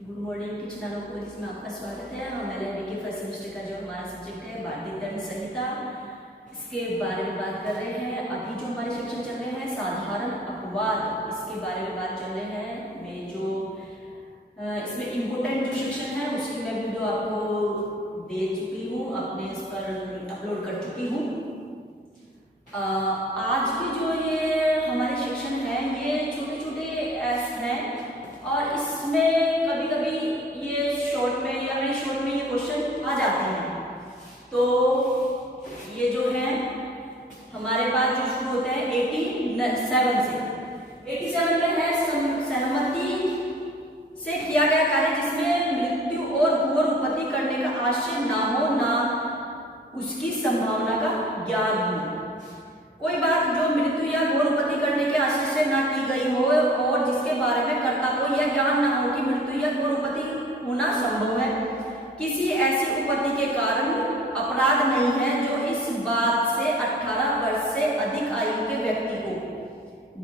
Good morning teacher नानों को, जिसमें आपका स्वागत है। हमारे अभी के फर्स्ट सेमेस्टर का जो हमारा सब्जेक्ट है भारतीय दंड संहिता, इसके बारे में बात कर रहे हैं। अभी जो हमारे सेक्शन चल रहे हैं साधारण अपवाद, इसके बारे में बात चल रहे हैं। मैं जो इसमें इम्पोर्टेंट जो सेक्शन है उसकी मैं वीडियो आपको दे चुकी हूँ, अपने इस पर अपलोड कर चुकी हूँ। आज के जो ये हमारे सेक्शन है ये छोटे छोटे एस हैं और इसमें कभी कभी ये शॉर्ट में या वेरी शॉर्ट में ये क्वेश्चन आ जाते हैं। तो ये जो है हमारे पास जो शुरू होते हैं 87 से 87 में है सहमति से किया गया कार्य जिसमें मृत्यु और घोर उपपत्ति करने का आशय ना हो, ना उसकी संभावना का ज्ञान हो। कोई बात जो मृत्यु या घोर उपपत्ति करने के आशय से न की गई हो और जिसके बारे में कर्ता को यह ज्ञान न हो कि मृत्यु या घोर उपपत्ति होना संभव है। किसी ऐसी उपपत्ति के कारण अपराध नहीं है जो इस बात से 18 वर्ष से अधिक आयु के व्यक्ति को,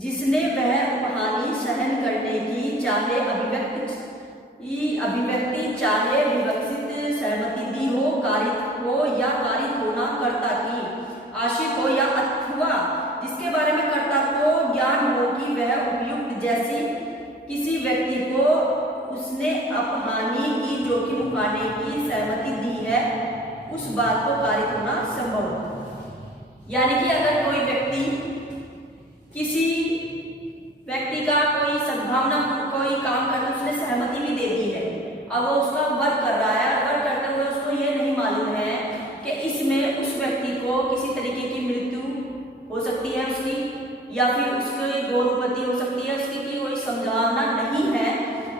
जिसने वह उपहानि सहन करने की चाहे अभिव्यक्ति चाहे विवक्षित सहमति दी हो, कारित हो या कारित होना कर्ता की आशिक हो, या अथवा जिसके बारे में कर्ता को ज्ञान हो कि वह उपयुक्त जैसी किसी व्यक्ति को उसने अपहानि की जोखिम उठाने की सहमति दी है, उस बात को कारित होना संभव हो। यानी कि अगर कोई व्यक्ति किसी व्यक्ति का कोई सद्भावना कोई काम करके उसने सहमति भी दे दी है, अब वो उसका वर्क कर रहा है, वर्क करते हुए उसको ये नहीं मालूम है कि इसमें उस व्यक्ति को किसी तरीके की मृत्यु हो सकती है उसकी, या फिर उसकी घोर उपपत्ति हो सकती है उसकी, की कोई संभावना नहीं है,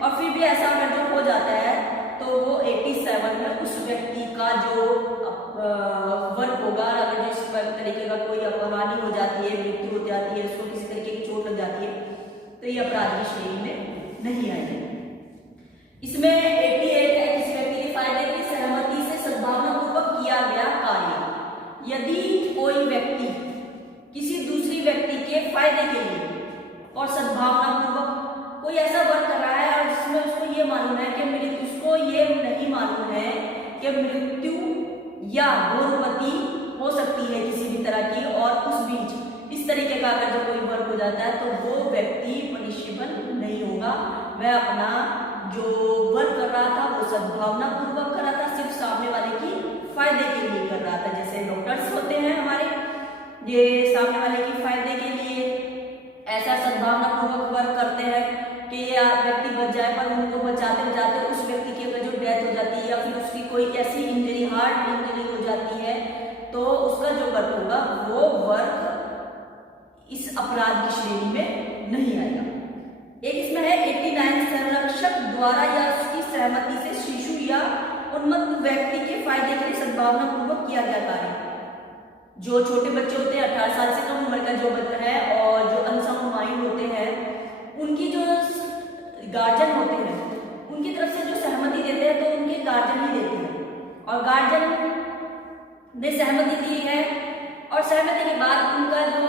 और फिर भी ऐसा अगर जो हो जाता है तो वो 87 में उस व्यक्ति का जो वर्क होगा, अगर जिस तरीके का कोई अपहानि हो जाती है, मृत्यु हो जाती है, उसको किसी तरीके की चोट लग जाती है, तो ये अपराध की श्रेणी में नहीं आएगी। इसमें 88 है किसी व्यक्ति के फायदे की सहमति से सद्भावना पूर्वक किया गया कार्य। यदि कोई व्यक्ति किसी दूसरी व्यक्ति के फायदे के लिए और सद्भावना पूर्वक कोई ऐसा वर्क कर रहा है और जिसमें उसको ये मालूम है कि उसको ये नहीं मालूम है कि मृत्यु या घोर उपपत्ति हो सकती है किसी भी तरह की, और उस बीच इस तरीके का अगर जब कोई वर्क हो जाता है तो वो व्यक्ति पनिशेबल नहीं होगा। वह अपना जो वर्क कर रहा था वो सद्भावना पूर्वक कर रहा था, सिर्फ सामने वाले की फायदे के लिए कर रहा था। जैसे डॉक्टर्स होते हैं हमारे, ये सामने वाले की फायदे के लिए ऐसा सद्भावना पूर्वक वर्क करते हैं कि ये व्यक्ति बच जाए, पर उनको बचाते बचाते उस व्यक्ति की अगर जो डेथ हो जाती है या फिर उसकी कोई ऐसी इंजरी, हार्ट इंजरी हो जाती है, तो उसका जो वर्क होगा वो वर्क इस अपराध की श्रेणी में नहीं आएगा। एक इसमें है 89 संरक्षक द्वारा या उसकी सहमति से शिशु या उन्मत्त व्यक्ति के फायदे के लिए सद्भावना पूर्वक किया गया कार्य। जो छोटे बच्चे होते हैं 18 साल से कम उम्र का जो बच्चा है और जो अनसाउंड माइंड होते हैं, उनकी जो गार्जियन होते हैं उनकी तरफ से जो सहमति देते हैं तो उनके गार्जियन ही देते हैं, और गार्जियन ने सहमति दी है और सहमति के बाद उनका जो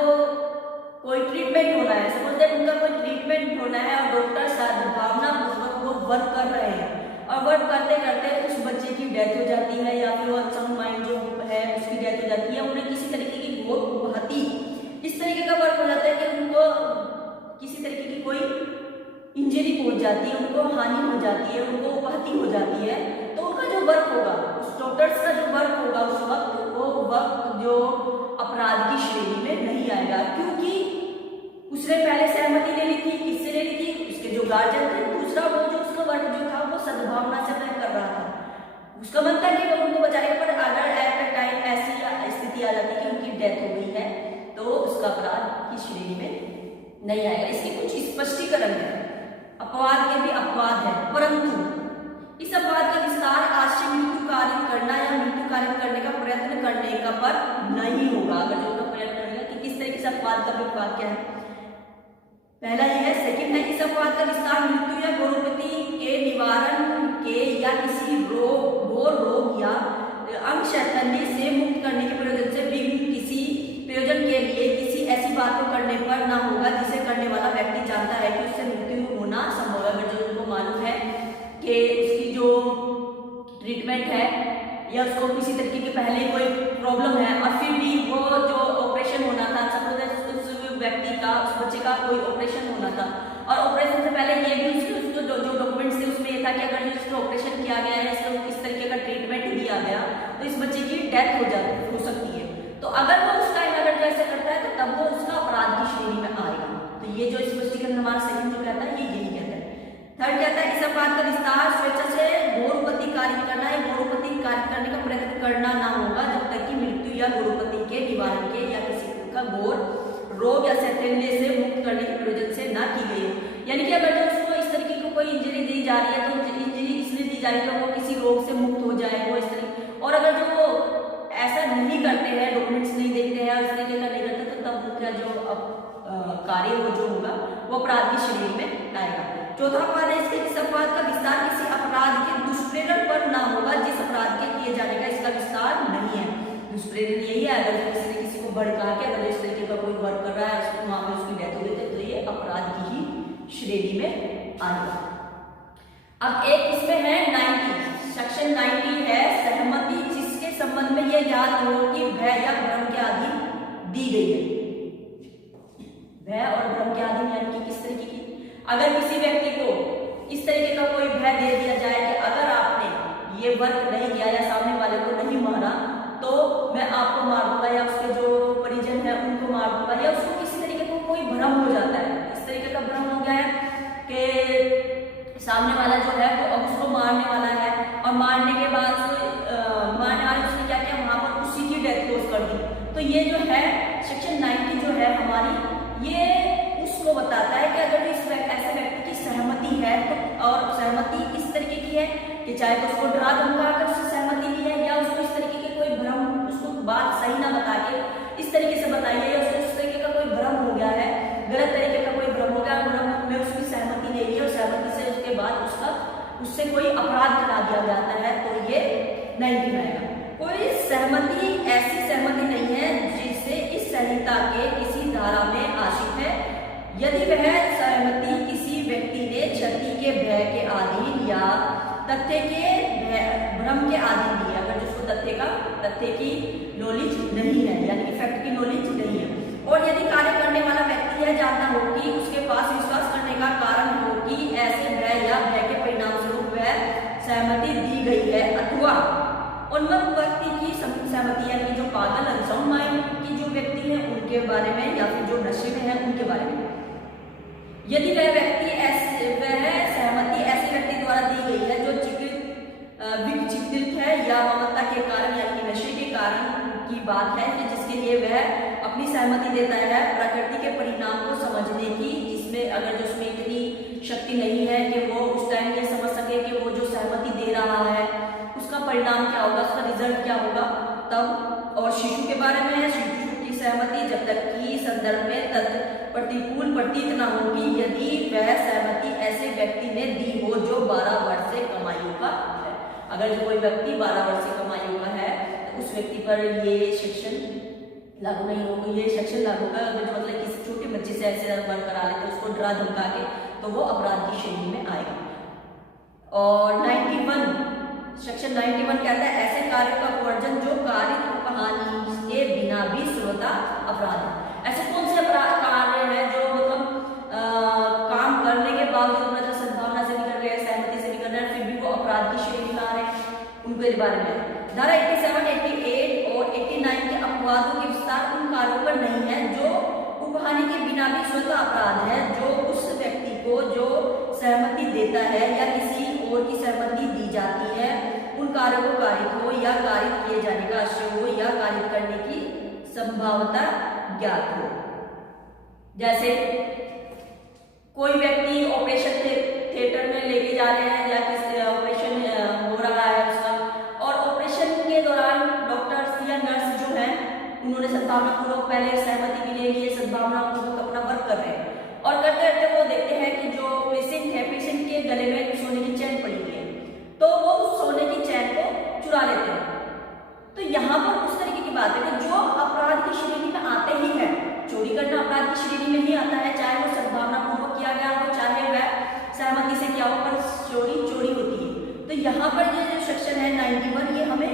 कोई ट्रीटमेंट होना है, समझते हैं उनका कोई ट्रीटमेंट होना है और डॉक्टर सद्भावना पूर्वक वो वर्क कर रहे हैं और वर्क करते करते उस बच्चे की डेथ हो जाती है या फिर वो अनसाउंड माइंड जो है उसकी डेथ हो जाती है, उन्हें किसी तरीके की घोर उपपत्ति इस तरीके का वर्क हो जाता है कि उनको किसी तरीके की कोई इंजरी पहुंच जाती है, उनको हानि हो जाती है, उनको उपपत्ति हो जाती है, तो उनका जो वर्क होगा, उस डॉक्टर्स का जो वर्क होगा उस वक्त, वो वक्त जो अपराध की श्रेणी में नहीं आएगा, क्योंकि उसने पहले सहमति ले ली थी। किससे ले ली थी? उसके जो गार्जियन थे। दूसरा वो जो उसका वर्क जो था वो सद्भावना से कर रहा था, उसका मन था कि उनको बचाने पर अगर एट टाइम ऐसी स्थिति आ जाती है कि उनकी डेथ हो गई है तो उसका अपराध की श्रेणी में नहीं आएगा। इसके कुछ स्पष्टीकरण है। अपवाद के भी अपवाद है, परंतु इस अपवाद का विस्तार आशय मृत्यु कार्य करना या मृत्यु कार्य करने का प्रयत्न करने का पर नहीं होगा। अगर जो उनका प्रयत्न करेगा कि किस तरीके से अपवाद का अपवाद क्या है, पहला ये है। सेकंड है इस अपवाद का विस्तार मृत्यु या घोर उपपत्ति के निवारण के या किसी घोर रोग या अंग शैतान्य से मुक्त करने के प्रयोजन से विभिन्न किसी प्रयोजन के लिए किसी ऐसी बात को करने पर ना होगा जिसे करने वाला व्यक्ति जानता है कि उससे मृत्यु होना संभव है। अगर जो उनको मालूम है कि कि उसकी जो ट्रीटमेंट है या उसको किसी तरीके की पहले कोई प्रॉब्लम है और फिर भी वो जो ऑपरेशन होना था, सपोज उस व्यक्ति का, उस बच्चे का कोई ऑपरेशन होना था और ऑपरेशन से पहले ये भी उसको जो डॉक्यूमेंट्स थे उसमें ये था कि अगर इसको ऑपरेशन किया गया है, इसको इस तरीके का ट्रीटमेंट दिया गया तो इस बच्चे की डेथ हो सकती है, तो अगर वो उसका अगर जैसे करता है तो तब वो उसका अपराध की श्रेणी में आएगा। तो ये जो स्पष्टीकरण हमारा सेकंड जो कहता है ये यही कहता है। थर्ड कहता है इस अपराध का विस्तार स्वेच्छा से गौरवपति कार्य करना या गौरवपति कार्य करने का प्रयत्न करना ना होगा जब तक कि मृत्यु या गौरवपति के निवारण के या किसी का घोर रोग या सैतन्य से मुक्त करने के प्रयोजन से ना की गई हो। यानी कि अगर जो उसको इस तरीके की कोई इंजरी दी जा रही है तो इंजरी इसलिए दी जा रही है कि वो किसी रोग से मुक्त हो जाए, वो इस तरीके, और अगर जो वो ऐसा नहीं करते हैं, डॉक्यूमेंट्स नहीं देखते हैं और इस तरीके का नहीं करते तो तब उनका जो कार्य वो जो होगा वो अपराध की श्रेणी में आएगा। चौथा अपराध है इसके इस अपराध का विस्तार किसी अपराध के दुष्प्रेरण पर ना होगा जिस अपराध के किए जाने का इसका विस्तार नहीं है। दुष्प्रेरण यही है, अगर किसी ने किसी को भड़का के अगर इस तरीके का कोई वर्क कर रहा है उसको वहां पर उसकी डेथ हो गई तो ये अपराध की ही श्रेणी में आएगा। अब एक इसमें है 90, सेक्शन 90 है सहमति जिसके संबंध में यह ज्ञात हो कि भय या भ्रम के अधीन दी गई है। भय और भ्रम के अधीन यानी कि किस तरीके की, अगर किसी व्यक्ति को इस तरीके का कोई भय दे दिया जाए कि अगर आपने ये वर्क नहीं किया या सामने वाले को नहीं मारा तो मैं आपको मार दूंगा या उसके जो परिजन है उनको मार दूंगा, या उसको किसी तरीके को कोई भ्रम हो जाता है, इस तरीके का भ्रम हो गया है कि सामने वाला जो है वो अब उसको मारने वाला है और मारने के बाद मारने वाले उसने क्या किया वहां पर उसी की डेथ क्लोज कर दी। तो ये जो है सेक्शन 90 जो है हमारी ये उसको बताता है कि अगर इस ऐसे व्यक्ति की सहमति है तो, और सहमति किस तरीके की है कि चाहे तो उसको डरा धमका कर उससे सहमति ली है या उसको इस तरीके के कोई भ्रम, उसको बात सही ना बता के इस तरीके से बताई है या उसको इस तरीके का कोई भ्रम हो गया है, गलत तरीके का कोई भ्रम हो गया, भ्रम में उसकी सहमति नहीं ली और सहमति से उसके बाद उससे कोई अपराध करा दिया जाता है तो ये नहीं गिनाएगा। कोई सहमति ऐसी सहमति नहीं है जिससे इस संहिता के किसी धारा में आश्रित है यदि वह सहमति किसी व्यक्ति ने क्षति के भय के अधीन या तथ्य के भ्रम के अधीन दी है, अगर जिसको तथ्य की नॉलेज नहीं है यानी कि फैक्ट की नॉलेज नहीं है, और यदि कार्य करने वाला व्यक्ति यह जानता हो कि उसके पास विश्वास करने का कारण हो कि ऐसे भय या भय के परिणाम स्वरूप वह सहमति दी गई है अथवा उन्मत्त व्यक्ति की सहमति यानी जो पागल अनसाउंड माइंड की जो व्यक्ति है उनके बारे में या फिर जो नशे में है उनके बारे में, यदि वह सहमति ऐसे व्यक्ति द्वारा दी गई है जो विचित्रित है या ममता के कारण यानी कि नशे के कारण की बात है कि जिसके लिए वह अपनी सहमति देता है प्रकृति के परिणाम को समझने की, जिसमें अगर जो उसमें इतनी शक्ति नहीं है कि वो उस टाइम ये समझ सके कि वो जो सहमति दे रहा है उसका परिणाम क्या होगा, उसका रिजल्ट क्या होगा तब। और शिशु के बारे में है, शिशु की सहमति जब तक कि संदर्भ में तथ्य प्रतिकूल प्रतीत न होगी यदि वह सहमति ऐसे व्यक्ति ने दी हो जो 12 वर्ष से कम आयु का है। अगर जो कोई व्यक्ति 12 वर्ष से कम आयु का है तो उस व्यक्ति पर ये सेक्शन लागू नहीं होगा, ये सेक्शन लागू होगा अगर जो मतलब किसी छोटे बच्चे से ऐसे वर्क करा लेते उसको डरा धमका के तो वो अपराध की श्रेणी में आएगा। और 91 सेक्शन 91 कहता है ऐसे कार्य का वर्जन जो कार्य उपहानि के बिना भी श्रोता अपराध है। ऐसे कौन से अपराध कार्य हैं जो मतलब काम करने के बावजूद मतलब सद्भावना से भी कर रहे हैं, सहमति से भी कर रहे हैं, फिर भी वो अपराध की श्रेणी में आ रहे हैं, उनके बारे में धारा 87, 88 और 89 के अपवादों के विस्तार उन कार्यों पर नहीं है जो उपहानि के बिना भी स्वतः अपराध है, जो उस व्यक्ति को जो सहमति देता है या किसी और की सहमति दी जाती है उन कार्यों को कारित हो या कारित किए जाने का आशय हो या कारित करने की संभावना ज्ञात हो। जैसे कोई व्यक्ति ऑपरेशन थिएटर में लेके जा रहे हैं या किसी ऑपरेशन हो रहा है उसका, और ऑपरेशन के दौरान डॉक्टर या नर्स जो है उन्होंने सद्भावनापूर्वक पहले सहमति भी ले ली है, सद्भावनापूर्वक अपना वर्क कर रहे हैं और करते करते वो देखते हैं कि जो पेशेंट है पेशेंट के गले में सोने की चैन पड़ी हुई है तो वो उस सोने की चैन को चुरा लेते हैं। तो यहाँ पर उस तरीके की बात है कि जो अपराध की श्रेणी में आते ही है, चोरी करना अपराध की श्रेणी में ही आता है, चाहे वो सद्भावनापूर्वक किया गया हो चाहे वह सहमति से किया हो, पर चोरी यहाँ पर ये जो सेक्शन है 91, ये हमें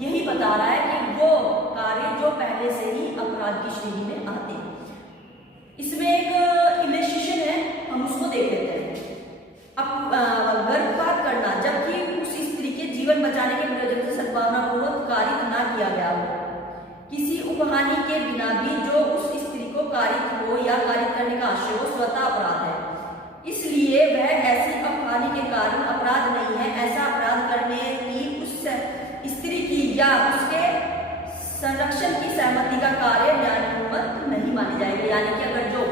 यही बता रहा है कि वो कार्य जो पहले से ही अपराध की श्रेणी में आते हैं। इसमें एक इलिसिशन है, हम उसको देख लेते हैं। अब गर्भपात करना जबकि उस स्त्री के जीवन बचाने के प्रयोजन से सद्भावनापूर्वक कारित ना किया गया हो, किसी उपहानि के बिना भी जो उस स्त्री को कारित हो या कारित करने का आशय हो, स्वतः अपराध है। इसलिए वह ऐसी अपहानि के कारण अपराध नहीं है। ऐसा अपराध करने की उस स्त्री की या उसके संरक्षण की सहमति का कार्य न्यायोन्मुख नहीं मानी जाएगी। यानी कि अगर जो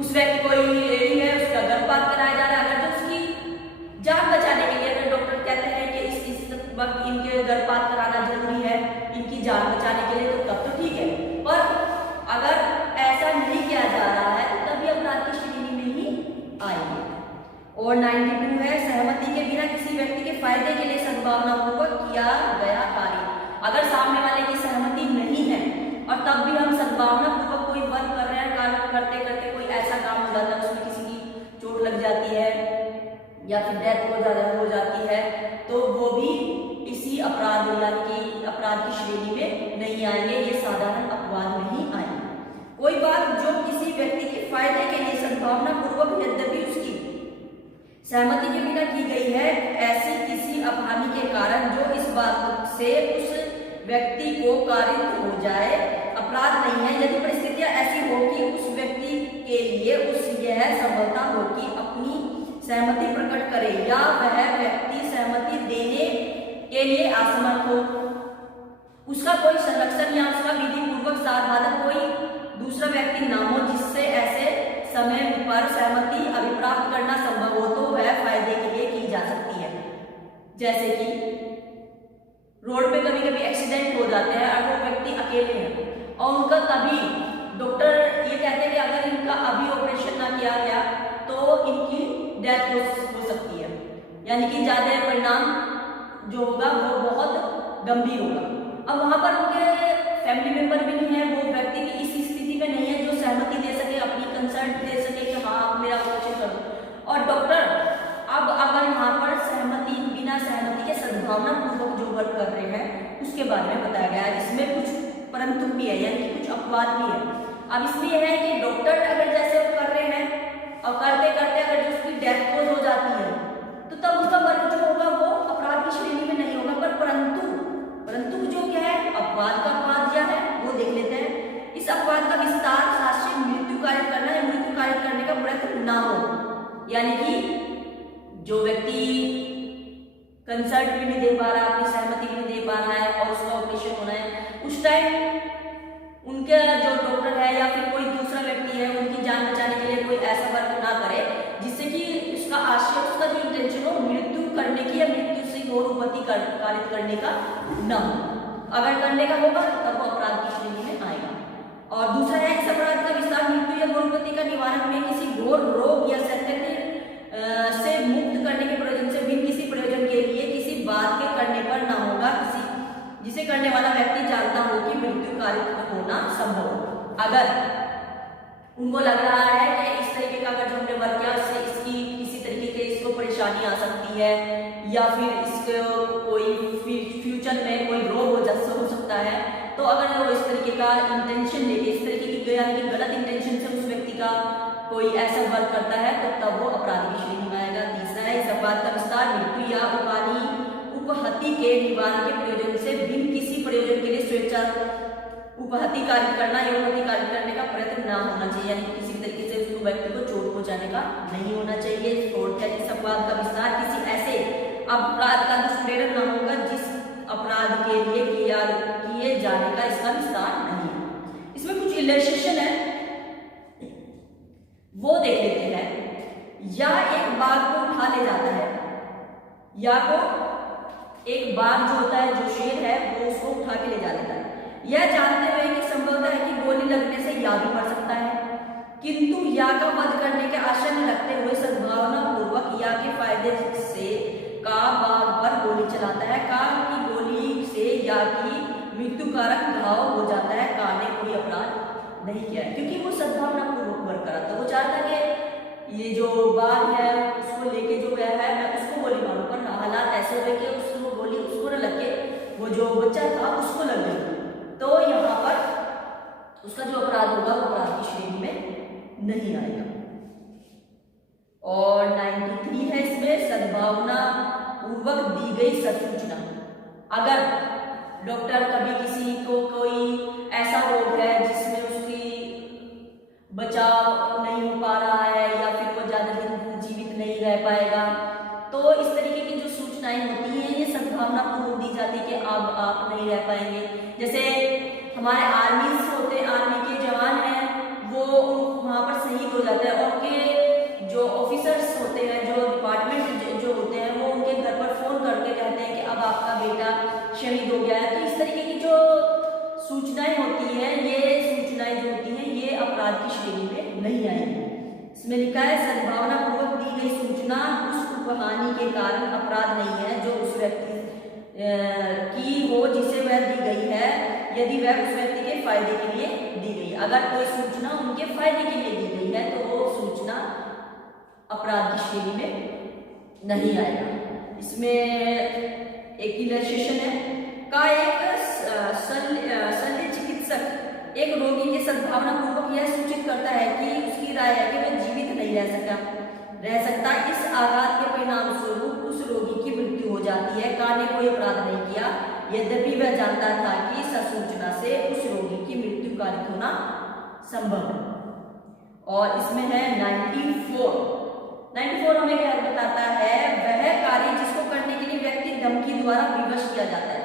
उस व्यक्ति कोई लेडी है, उसका गर्भपात कराया जा रहा है, अगर जो उसकी जान बचाने के लिए अगर डॉक्टर कहते हैं कि इस वक्त इनके गर्भपात कराना जरूरी है इनकी जान बचाने के लिए, तो तब तो ठीक है। पर अगर ऐसा नहीं किया जा रहा है तो तभी अपराध की श्रेणी में ही आएंगे। और 92 है, सहमति के बिना किसी व्यक्ति के फायदे के लिए सद्भावनापूर्वक किया गया कार्य। अगर सामने वाले की सहमति नहीं है और तब भी हम सद्भावनापूर्वक कोई वर्क कर रहे हैं, कार्य करते करते कोई ऐसा काम हो जाता है उसमें किसी की चोट लग जाती है या फिर डेथ हो जाती है, तो वो भी इसी अपराध यानी कि अपराध की श्रेणी में नहीं आएंगे, ये साधारण अपवाद में ही आएंगे। कोई बात जो किसी व्यक्ति के फायदे के लिए सद्भावनापूर्वक यद्यपि उसकी सहमति के बिना की गई है, ऐसी किसी अपहानि के कारण जो इस बात से उस व्यक्ति को कारित हो जाए, अपराध नहीं है। यदि परिस्थितियां ऐसी हो कि उस व्यक्ति के लिए यह संभवता हो कि अपनी सहमति प्रकट करे या वह व्यक्ति सहमति देने के लिए असमर्थ हो, उसका कोई संरक्षण या उसका विधि पूर्वक साधन कोई दूसरा व्यक्ति ना हो जिससे ऐसे समय पर सहमति अभिप्राप्त करना संभव हो, तो वह फायदे के लिए की जा सकती है। जैसे कि रोड पे कभी कभी एक्सीडेंट हो जाते हैं और वो व्यक्ति अकेले हैं और उनका तभी डॉक्टर ये कहते हैं कि अगर इनका अभी ऑपरेशन ना किया गया तो इनकी डेथ हो सकती है, यानी कि ज्यादा परिणाम जो होगा वो बहुत गंभीर होगा। अब वहां पर उनके फैमिली मेंबर भी नहीं है, वो व्यक्ति की इस स्थिति में नहीं है जो सहमति दे सके, अपनी कंसर्ट दे सके कि हाँ आप मेरा ऑपरेशन करो। और डॉक्टर अब अगर वहां पर सहमति बिना सहमति के सद्भावनापूर्वक जो वर्क कर रहे हैं उसके बारे में बताया गया है। इसमें कुछ परंतु भी है, यानी कि कुछ अपवाद भी है। अब इसमें यह है कि डॉक्टर अगर जैसे वो कर रहे हैं और करते करते अगर जो उसकी डेथ हो जाती है तो तब उसका वर्क जो होगा वो अपराध की श्रेणी में नहीं होगा। पर परंतु जो क्या है, अपवाद का अपवाद क्या है वो देख लेते हैं। इस अपवाद का विस्तार शास्त्रीय मृत्यु कारित करना या मृत्यु कारित करने का प्रयत्न ना हो, यानी कि जो व्यक्ति कंसर्ट भी नहीं दे पा रहा, अपनी सहमति भी नहीं दे पा रहा है और उसका ऑपरेशन होना है, उस टाइम उनका जो डॉक्टर है या फिर कोई दूसरा व्यक्ति है उनकी जान बचाने के लिए कोई ऐसा वर्क ना करे जिससे कि उसका आशय, उसका जो इंटेंशन हो मृत्यु करने की या मृत्यु से घोर उपपत्ति कारित करने का न हो। अगर करने का होगा तो तब वो अपराध की श्रेणी में आएगा। और दूसरा है, इस अपराध का विस्तार मृत्यु या घोर उपपत्ति का निवारण में किसी घोर रोग या सत्य से मुक्त करने के प्रयोजन से भी किसी प्रयोजन के लिए किसी बात के करने पर ना होगा, किसी जिसे करने वाला व्यक्ति जानता हो कि मृत्यु कारित होना संभव हो। अगर उनको लग रहा है कि इस तरीके का अगर जो हमने वर्क किया उससे इसकी किसी तरीके के इसको परेशानी आ सकती है या फिर इसको कोई फ्यूचर में कोई रोग हो सकता है, तो अगर वो इस तरीके का इंटेंशन लेके, इस तरीके की यानी कि गलत इंटेंशन से उस व्यक्ति का कोई ऐसा वर्क करता है तो तब वो अपराध की श्रेणी में आएगा। तीसरा है, इस अपराध का विस्तार मृत्यु या उपहति के निवारण के प्रयोजन से भिन्न किसी प्रयोजन के लिए स्वेच्छा उपहति कार्य करना या उपहति कार्य करने का प्रयत्न ना होना चाहिए, यानी किसी तरीके से उस व्यक्ति को चोट पहुंचाने का नहीं होना चाहिए। फोर्थ है, इस अपराध का विस्तार किसी ऐसे अपराध का दुष्प्रेरण न होगा जिस अपराध के लिए किए जाने का इसका विस्तार नहीं है। इसमें कुछ इलस्ट्रेशन है वो देख लेते हैं। या एक बाघ को उठा ले जाता है, या को एक बाघ जो होता है, जो शेर है, वो उसको उठा के ले जा लेता है, यह जानते हुए कि संभवतः है कि गोली लगने से या भी मर सकता है, किंतु या का वध करने के आशय में रखते हुए सद्भावना पूर्वक या के फायदे से का बाघ पर गोली चलाता है। का की गोली से या की मृत्यु कारक घाव हो जाता है। का ने कोई अपराध नहीं किया है क्योंकि वो सद्भावना पूर्वक वर्क करा था। वो चाहता कि ये जो बाघ है उसको लेके जो गया है मैं उसको गोली मारूं, पर हुए कि उसको गोली उसको न लग के वो जो बच्चा था उसको लग गई, तो यहाँ पर उसका जो अपराध होगा वो अपराध की श्रेणी में नहीं आएगा। और 93 है इसमें, सद्भावना पूर्वक दी गई ससूचना। अगर डॉक्टर कभी किसी को कोई ऐसा रोग है जिसमें उसकी बचाव नहीं हो पा रहा है या फिर वो ज्यादा दिन जीवित नहीं रह पाएगा, तो इस तरीके की जो सूचनाएं होती हैं ये सद्भावना पूर्वक दी जाती है कि अब आप नहीं रह पाएंगे। जैसे हमारे आर्मी होते हैं, आर्मी के जवान हैं, वो वहां पर शहीद हो जाते हैं और उनके जो ऑफिसर्स होते हैं, जो डिपार्टमेंट जो होते हैं, वो उनके घर पर फोन करके कहते हैं कि अब आपका बेटा शहीद हो गया है। तो इस तरीके की जो सूचनाएं होती हैं, ये सूचनाएं जो होती हैं ये अपराध की श्रेणी में नहीं आएंगी। इसमें लिखा है सद्भावना पूर्वक दी गई सूचना उस उपहानि के कारण अपराध नहीं है जो उस व्यक्ति की हो जिसे वह दी गई है, यदि वह उस व्यक्ति के फायदे के लिए दी गई। अगर कोई सूचना उनके फायदे के लिए दी गई है तो वो सूचना अपराध की श्रेणी में नहीं आएगा। इसमें एक इलस्ट्रेशन है का एक शल्य चिकित्सक एक रोगी के सद्भावना पूर्वक यह सूचित करता है कि उसकी राय है कि वह जीवित नहीं रह सकता। इस आघात के परिणाम स्वरूप उस रोगी की मृत्यु हो जाती है। का ने कोई अपराध नहीं किया, यद्यपि वह जानता था कि ससूचना से उस रोगी की मृत्यु कारित होना संभव है। और इसमें है 94 हमें क्या बताता है, वह कार्य जिसको करने के लिए व्यक्ति धमकी द्वारा विवश किया जाता है।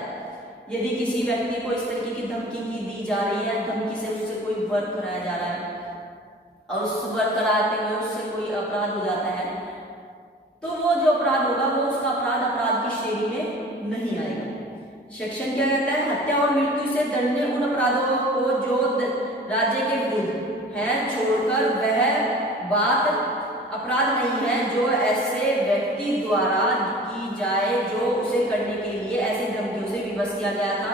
यदि किसी व्यक्ति को इस तरीके की धमकी की दी जा रही है, धमकी से उससे कोई वर्क कराया जा रहा है और उस वर्क कराते हुए उससे कोई अपराध हो जाता है, तो वो जो अपराध होगा वो उसका अपराध की श्रेणी में नहीं आएगा। सेक्शन क्या कहता है, हत्या और मृत्यु से दंडनीय उन अपराधों को जो राज्य के विरुद्ध है छोड़कर वह बात अपराध नहीं है जो ऐसे व्यक्ति द्वारा की जाए जो उसे करने के लिए ऐसी धमकियों से विवश किया गया था,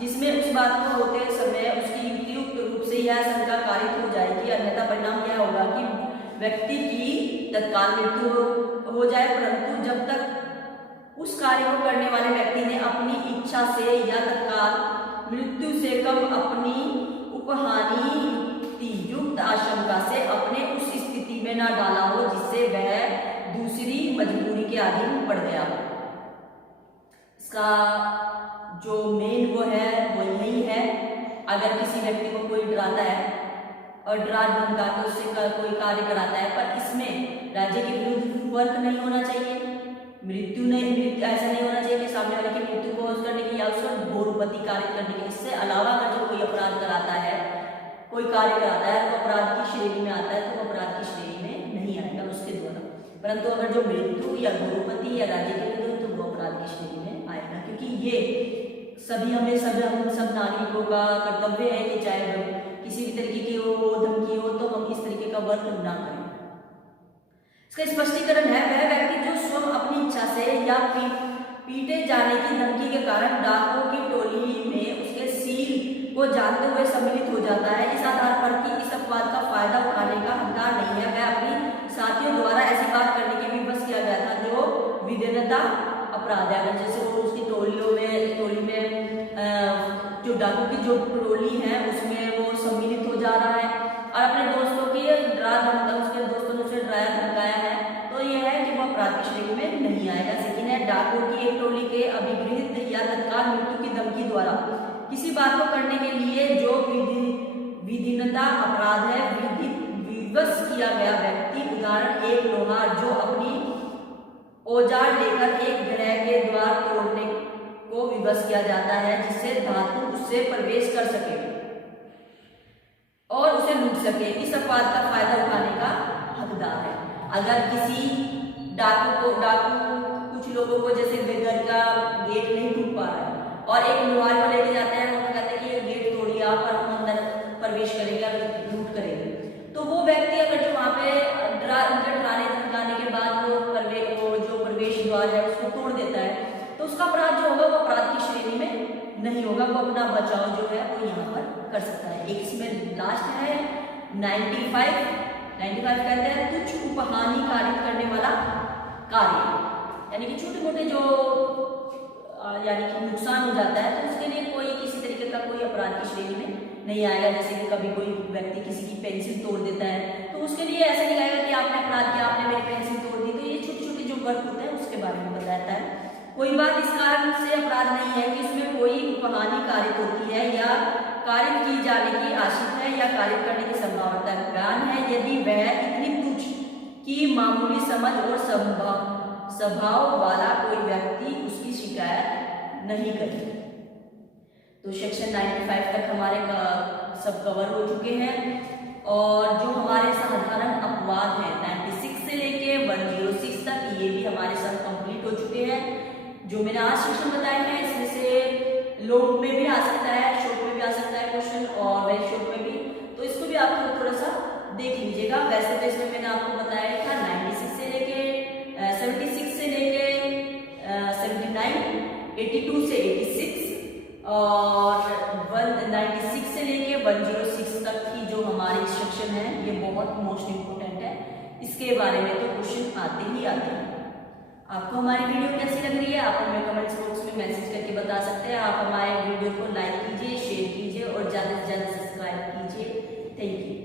जिसमें उस बात को होते समय उसकी युक्तियुक्त रूप से यह शंका कारित हो जाएगी, अन्यथा परिणाम यह होगा कि व्यक्ति की तत्काल मृत्यु हो जाए, परंतु जब तक उस कार्य को करने वाले व्यक्ति ने अपनी इच्छा से या तत्काल मृत्यु से कम अपनी उपहानि युक्त आशंका से अपने उस स्थिति में न डाला हो जिससे वह दूसरी मजबूरी के अधीन पड़ गया हो। इसका जो मेन वो है वो यही है, अगर किसी व्यक्ति को कोई डराता है और डरा धमका के उससे कोई कार्य कराता है, पर इसमें राज्य के विरुद्ध वर्क नहीं होना चाहिए, मृत्यु ऐसा नहीं होना चाहिए कि सामने वाले की मृत्यु को करने की या उसका घोरपति कार्य करने की। इससे अलावा अगर जो कोई अपराध कराता है, कोई कार्य कराता है, तो अपराध की श्रेणी में आता है, तो वो अपराध की श्रेणी में नहीं आएगा उसके द्वारा। परंतु अगर जो मृत्यु या घोरपति या राज्य के विरुद्ध, तो वो अपराध की श्रेणी में आएगा, क्योंकि ये हम सब नागरिकों का कर्तव्य है कि चाहे किसी भी तरीके की वो धमकी हो तो हम इस तरीके का वर्क ना करें। इसका स्पष्टीकरण है, वह व्यक्ति जो स्वयं अपनी इच्छा से या पीटे जाने की धमकी के कारण डाकुओं की टोली में उसके सील को जानते हुए सम्मिलित हो जाता है, इस आधार पर कि इस अपवाद का फायदा उठाने का हकदार नहीं है। वह अपनी साथियों द्वारा ऐसी बात करने के भी बस किया गया था जो विदेनता अपराध है। जैसे वो उसकी टोली में जो डाकू की जो टोली है उसमें वो सम्मिलित हो जा रहा है और अपने दोस्तों की उसके दोस्तों ने उसे डराया धमकाया है, तो यह है कि वो अपराध की श्रेणी में नहीं आएगा। लेकिन है डाकू की एक टोली के अभिगृहित या तत्काल मृत्यु की धमकी द्वारा किसी बात को करने के लिए जो विधिनता अपराध है, विवश किया गया व्यक्ति, उदाहरण एक लोहार जो अपनी औजार लेकर एक ग्रह के द्वार तोड़ने को विवश किया जाता है जिससे धातु उससे प्रवेश कर सके और उसे लूट सके, इस अपवाद का फायदा उठाने का हकदार है। अगर किसी डाकू कुछ लोगों को जैसे घर का गेट नहीं टूट पा रहा है और एक लोहार को लेके जाते हैं, उन्होंने कहते हैं कि ये गेट तोड़िए आप और हम अंदर प्रवेश करेंगे और लूट करेंगे, तो वो व्यक्ति अगर जो वहाँ पे डराने धमकाने के बाद वो जो प्रवेश द्वार है उसको तोड़ देता है, तो उसका अपराध जो होगा वो अपराध की श्रेणी में नहीं होगा, वो अपना बचाव जो है वो यहाँ पर कर सकता है। एक इसमें लास्ट है 95 कहते हैं तुच्छ उपहानि कारित करने वाला कार्य, यानी कि छोटे मोटे जो यानी कि नुकसान हो जाता है तो उसके लिए कोई किसी तरीके का कोई अपराध की श्रेणी में नहीं आएगा। जैसे कि कभी कोई व्यक्ति किसी की पेंसिल तोड़ देता है तो उसके लिए ऐसा नहीं आएगा कि आपने अपराध किया, आपने मेरी पेंसिल तोड़ दी। तो ये छोटी छोटी जो वर्क होते हैं उसके बारे में बताता है। कोई बात इस कारण से अपराध नहीं है कि इसमें कोई हानि कारित होती है या कारित की जाने की आशंका है या कारित करने की संभावना ज्ञान है, यदि वह इतनी तुच्छ कि मामूली समझ और स्वभाव वाला कोई व्यक्ति उसकी शिकायत नहीं करे। तो सेक्शन 95 तक हमारे सब कवर हो चुके हैं और जो हमारे साधारण अपवाद हैं 96 से लेके 106 तक ये भी हमारे साथ कंप्लीट हो चुके हैं। जो मैंने आज सेक्शन बताए हैं इसमें से लॉन्ग में भी आ सकता है, शॉर्ट में भी आ सकता है क्वेश्चन और वेरी शॉर्ट में भी, तो इसको भी आप थोड़ा सा देख लीजिएगा। वैसे तो इसमें मैंने आपको बताया था 96 से लेके 76 से लेके 79, 82 से 86 और 196 से लेके 106 तक की जो हमारी सेक्शन है ये बहुत मोस्ट इम्पोर्टेंट है। इसके बारे में तो क्वेश्चन आते ही आते हैं। आपको हमारी वीडियो कैसी लग रही है आप हमें कमेंट्स बॉक्स में मैसेज करके बता सकते हैं। आप हमारे वीडियो को लाइक कीजिए, शेयर कीजिए और ज़्यादा से ज़्यादा सब्सक्राइब कीजिए। Thank you.